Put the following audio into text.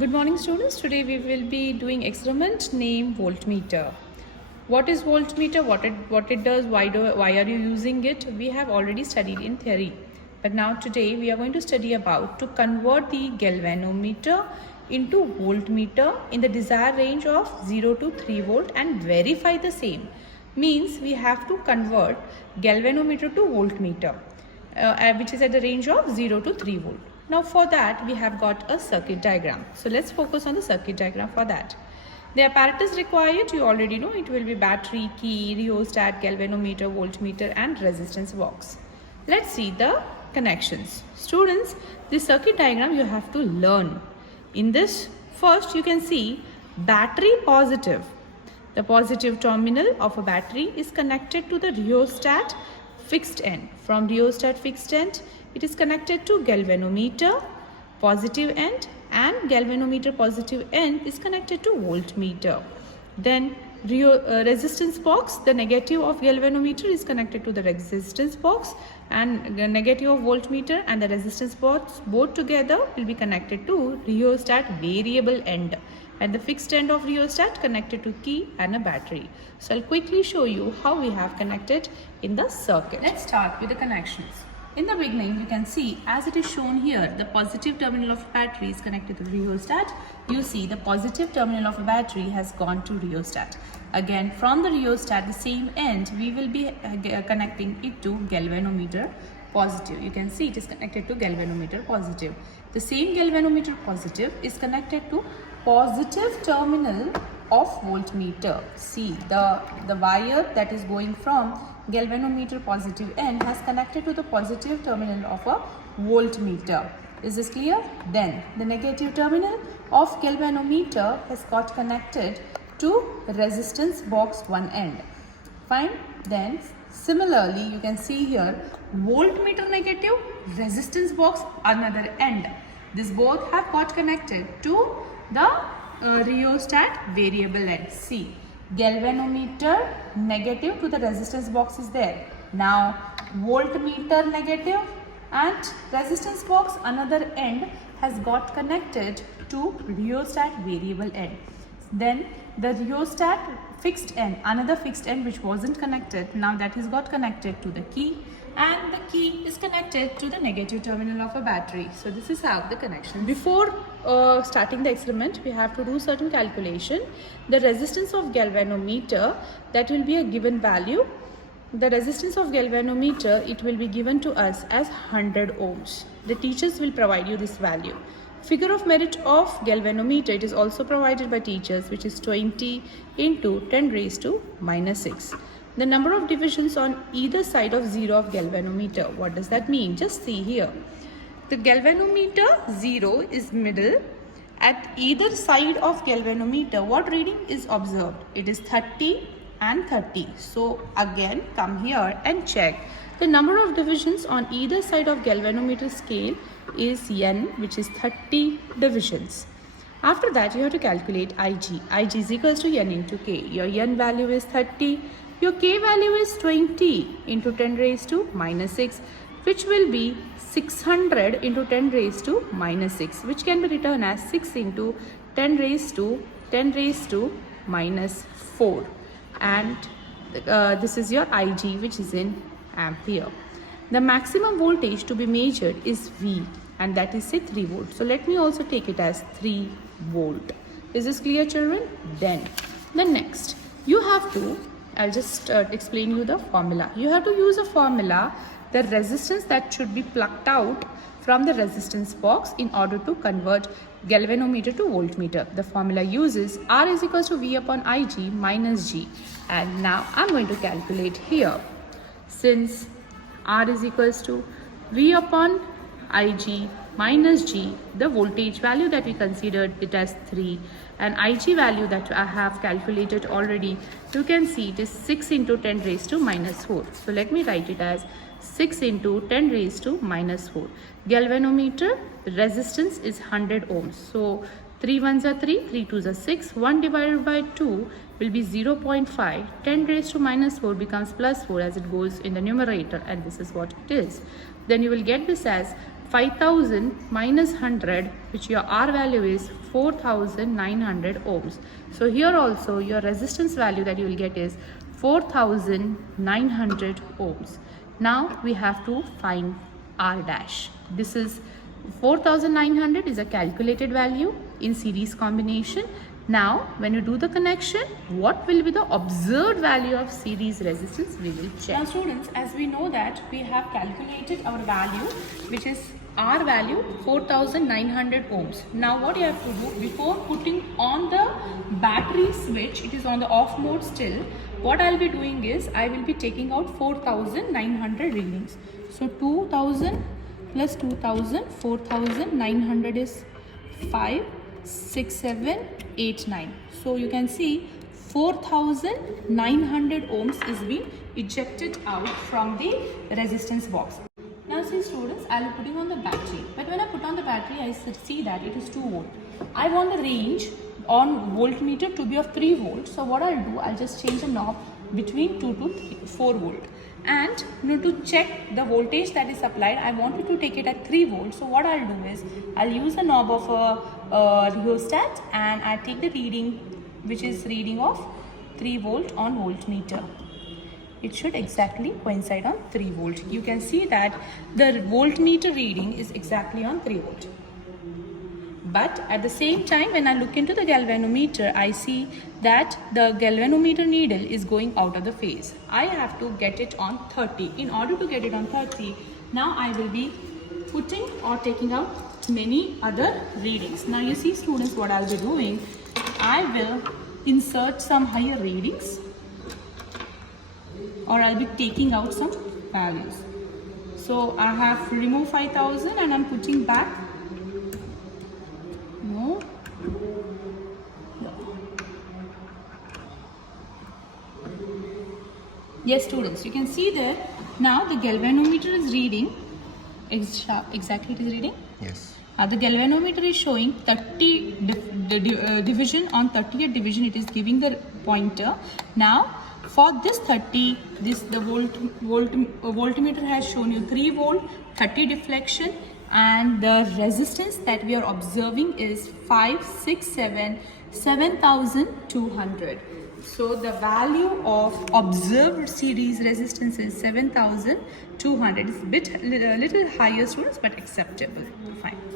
Good morning students. Today we will be doing experiment named voltmeter. What is voltmeter? What it does? Why are you using it? We have already studied in theory. But now today we are going to study about to convert the galvanometer into voltmeter in the desired range of 0 to 3 volt and verify the same. Means we have to convert galvanometer to voltmeter which is at the range of 0 to 3 volt. Now for that we have got a circuit diagram. So let's focus on the circuit diagram for that. The apparatus required, you already know, it will be battery, key, rheostat, galvanometer, voltmeter and resistance box. Let's see the connections. Students, this circuit diagram you have to learn. In this, first you can see battery positive. The positive terminal of a battery is connected to the rheostat fixed end. From rheostat fixed end, it is connected to galvanometer positive end, and galvanometer positive end is connected to voltmeter. Then resistance box, the negative of galvanometer is connected to the resistance box, and the negative of voltmeter and the resistance box both together will be connected to rheostat variable end, and the fixed end of rheostat connected to key and a battery. So I'll quickly show you how we have connected in the circuit. Let's start with the connections. In the beginning, you can see as it is shown here, the positive terminal of battery is connected to rheostat. You see the positive terminal of a battery has gone to rheostat. Again, from the rheostat, the same end, we will be connecting it to galvanometer positive. You can see it is connected to galvanometer positive. The same galvanometer positive is connected to positive terminal of voltmeter. See the wire that is going from galvanometer positive end has connected to the positive terminal of a voltmeter. Is this clear? Then the negative terminal of galvanometer has got connected to resistance box one end. Fine. Then similarly you can see here voltmeter negative, resistance box another end. This both have got connected to the rheostat variable end. See, galvanometer negative to the resistance box is there. Now voltmeter negative and resistance box another end has got connected to rheostat variable end. Then the rheostat fixed end, another fixed end which wasn't connected, now that is got connected to the key, and the key is connected to the negative terminal of a battery. So this is how the connection. Before starting the experiment, we have to do certain calculation. The resistance of galvanometer, that will be a given value. The resistance of galvanometer, it will be given to us as 100 ohms. The teachers will provide you this value. Figure of merit of galvanometer, it is also provided by teachers, which is 20 into 10 raised to minus 6. The number of divisions on either side of 0 of galvanometer. What does that mean? Just see here. The galvanometer 0 is middle. At either side of galvanometer, what reading is observed? It is 30 and 30. So again, come here and check. The number of divisions on either side of galvanometer scale is N, which is 30 divisions. After that, you have to calculate Ig. Ig is equals to N into K. Your N value is 30. Your K value is 20 into 10 raised to minus 6, which will be 600 into 10 raised to minus 6, which can be written as 6 into 10 raised to minus 4. And this is your Ig, which is in ampere. The maximum voltage to be measured is V, and that is say 3 volt. So let me also take it as 3 volt. Is this clear, children? Then the next, you have to, I'll just explain you the formula. You have to use a formula, the resistance that should be plucked out from the resistance box in order to convert galvanometer to voltmeter. The formula uses R is equals to V upon Ig minus G. And now I'm going to calculate here. Since R is equals to V upon Ig minus G, the voltage value that we considered it as 3, and Ig value that I have calculated already, you can see it is 6 into 10 raised to minus 4. So let me write it as 6 into 10 raised to minus 4. Galvanometer resistance is 100 ohms. So 3 ones are 3, 3 twos are 6, 1 divided by 2 will be 0.5. 10 raised to minus 4 becomes plus 4 as it goes in the numerator, and this is what it is. Then you will get this as 5000 minus 100, which your R value is 4900 ohms. So here also your resistance value that you will get is 4900 ohms. Now we have to find R dash. This is 4900 is a calculated value in series combination. Now when you do the connection, what will be the observed value of series resistance? We will check. Now students, as we know that we have calculated our value, which is R value 4900 ohms. Now what you have to do, before putting on the battery switch, it is on the off mode still, what I'll be doing is I will be taking out 4900 readings. So 2000 plus 2000, 4900 is 5, 6, 7, 8, 9. So you can see 4900 ohms is being ejected out from the resistance box. Now see students, I'll be putting on the battery. But when I put on the battery, I see that it is 2 volt. I want the range on voltmeter to be of 3 volts. So what I'll do, I'll just change the knob between 2 to 4 volt. And to check the voltage that is applied, I wanted to take it at 3 volts. So what I'll do is, I'll use a knob of a rheostat and I take the reading, which is reading of 3 volt on voltmeter. It should exactly coincide on 3 volt. You can see that the voltmeter reading is exactly on 3 volt. But at the same time, when I look into the galvanometer, I see that the galvanometer needle is going out of the phase. I have to get it on 30. In order to get it on 30, now I will be putting or taking out many other readings. Now you see students, what I'll be doing, I will insert some higher readings, or I'll be taking out some values. So I have removed 5000 and I'm putting back. No. Yes students, you can see there now the galvanometer is reading exactly, it is reading. Yes. The galvanometer is showing 30 division on 30th division. It is giving the pointer. Now for this 30, the voltmeter has shown you 3 volt, 30 deflection, and the resistance that we are observing is 7,200. So the value of observed series resistance is 7,200. It's a little higher students, but acceptable. Fine.